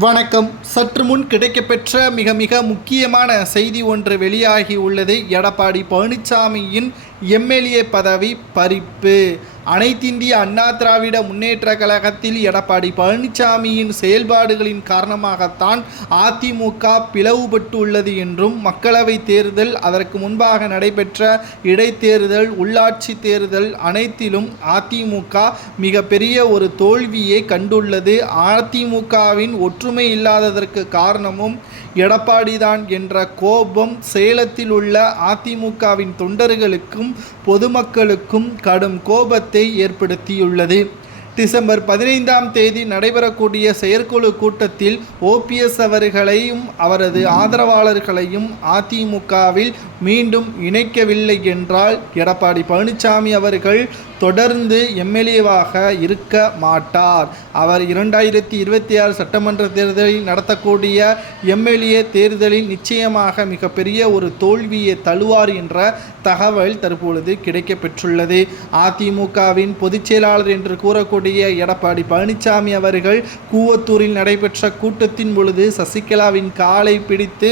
வணக்கம். சற்று முன் கிடைக்கப்பெற்ற மிக முக்கியமான செய்தி ஒன்று வெளியாகி உள்ளது. எடப்பாடி பழனிசாமியின் எம்எல்ஏ பதவி பறிப்பு. அனைத்திந்திய அண்ணா திராவிட முன்னேற்ற கழகத்தில் எடப்பாடி பழனிசாமியின் செயல்பாடுகளின் காரணமாகத்தான் அதிமுக பிளவுபட்டு உள்ளது என்றும், மக்களவை தேர்தல், அதற்கு முன்பாக நடைபெற்ற இடைத்தேர்தல், உள்ளாட்சி தேர்தல் அனைத்திலும் அதிமுக மிகப்பெரிய ஒரு தோல்வியை கண்டுள்ளது. அதிமுகவின் ஒற்றுமை இல்லாததற்கு காரணமும் எடப்பாடிதான் என்ற கோபம் சேலத்தில் உள்ள அதிமுகவின் தொண்டர்களுக்கும் பொதுமக்களுக்கும் கடும் கோபத்தை ஏற்படுத்தியுள்ளது. டிசம்பர் 15ஆம் தேதி நடைபெறக்கூடிய செயற்குழு கூட்டத்தில் ஓபிஎஸ் அவர்களையும் அவரது ஆதரவாளர்களையும் அதிமுகவில் மீண்டும் இணைக்கவில்லை என்றால் எடப்பாடி பழனிசாமி அவர்கள் தொடர்ந்து எம்எல்ஏவாக இருக்க மாட்டார். அவர் 2026 சட்டமன்ற தேர்தலில் நடத்தக்கூடிய எம்எல்ஏ தேர்தலில் நிச்சயமாக மிகப்பெரிய ஒரு தோல்வியை தழுவார் என்ற தகவல் தற்பொழுது கிடைக்கப்பெற்றுள்ளது. அதிமுகவின் பொதுச் செயலாளர் என்று கூறக்கூடிய எடப்பாடி பழனிசாமி அவர்கள் கூவத்தூரில் நடைபெற்ற கூட்டத்தின் பொழுது சசிகலாவின் காலை பிடித்து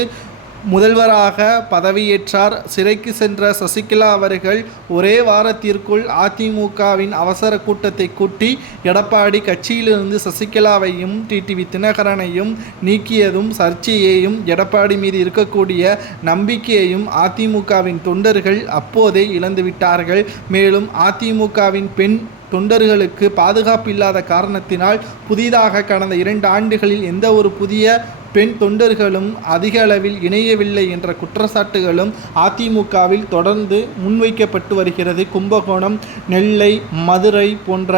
முதல்வராக பதவியேற்றார். சிறைக்கு சென்ற சசிகலா அவர்கள் ஒரே வாரத்திற்குள் அதிமுகவின் அவசர கூட்டத்தை கூட்டி எடப்பாடி கட்சியிலிருந்து சசிகலாவையும் டிடிவி தினகரனையும் நீக்கியதும் சர்ச்சையையும் எடப்பாடி மீது இருக்கக்கூடிய நம்பிக்கையையும் அதிமுகவின் தொண்டர்கள் அப்போதே இழந்துவிட்டார்கள். மேலும் அதிமுகவின் பெண் தொண்டர்களுக்கு பாதுகாப்பு இல்லாத காரணத்தினால் புதிதாக கடந்த 2 ஆண்டுகளில் எந்த ஒரு புதிய பெண் தொண்டர்களும் அதிக அளவில் இணையவில்லை என்ற குற்றச்சாட்டுகளும் அதிமுகவில் தொடர்ந்து முன்வைக்கப்பட்டு வருகிறது. கும்பகோணம், நெல்லை, மதுரை போன்ற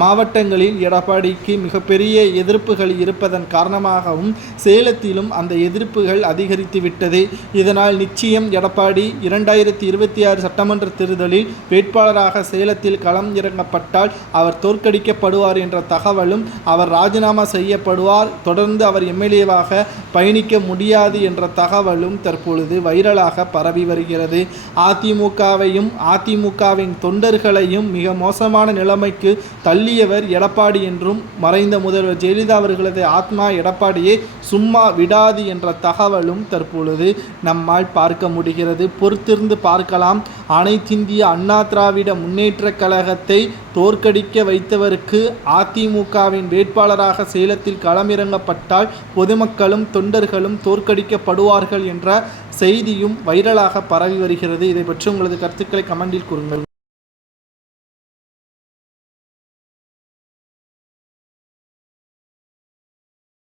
மாவட்டங்களில் எடப்பாடிக்கு மிகப்பெரிய எதிர்ப்புகள் இருப்பதன் காரணமாகவும் சேலத்திலும் அந்த எதிர்ப்புகள் அதிகரித்து விட்டது. இதனால் நிச்சயம் எடப்பாடி 2026 சட்டமன்ற தேர்தலில் வேட்பாளராக சேலத்தில் களம் இறங்கப்பட்டால் அவர் தோற்கடிக்கப்படுவார் என்ற தகவலும், அவர் ராஜினாமா செய்யப்படுவார், தொடர்ந்து அவர் எம்எல்ஏவாக பயணிக்க முடியாது என்ற தகவலும் தற்பொழுது வைரலாக பரவி வருகிறது. அதிமுகவையும் அதிமுகவின் தொண்டர்களையும் மிக மோசமான நிலைமைக்கு தள்ளியவர் எடப்பாடி என்றும், மறைந்த முதல்வர் ஜெயலலிதா அவர்களது ஆத்மா எடப்பாடியை சும்மா விடாது என்ற தகவலும் தற்பொழுது நம்மால் பார்க்க முடிகிறது. பொறுத்திருந்து பார்க்கலாம். அனைத்திந்திய அண்ணா திராவிட முன்னேற்ற கழகத்தை தோற்கடிக்க வைத்தவருக்கு அதிமுகவின் வேட்பாளராக சேலத்தில் களமிறங்கப்பட்டால் பொதுமக்களும் தொண்டர்களும் தோற்கடிக்கப்படுவார்கள் என்ற செய்தியும் வைரலாக பரவி வருகிறது. இதை பற்றி உங்களது கருத்துக்களை கமெண்டில் கூறுங்கள்.